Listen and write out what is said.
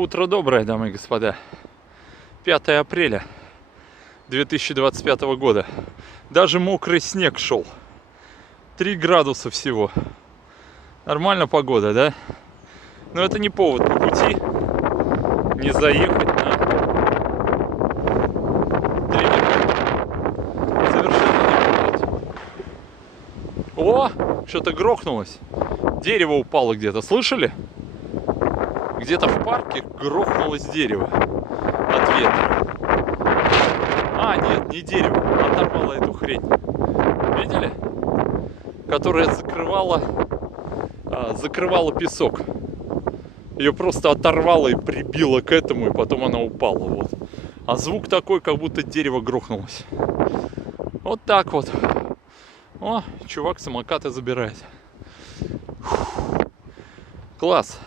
Утро доброе, дамы и господа. 5 апреля 2025 года. Даже мокрый снег шел. 3 градуса всего. Нормально погода, да? Но это не повод по пути не заехать на тренировку. Совершенно не повод. О, что-то грохнулось. Дерево упало где-то, слышали? Где-то в парке грохнулось дерево от ветра. А, нет, не дерево, оторвало эту хрень. Видели? Которая закрывала песок. Ее просто оторвало и прибило к этому, и потом она упала. Вот. А звук такой, как будто дерево грохнулось. Вот так вот. О, чувак самокаты забирает. Фух. Класс.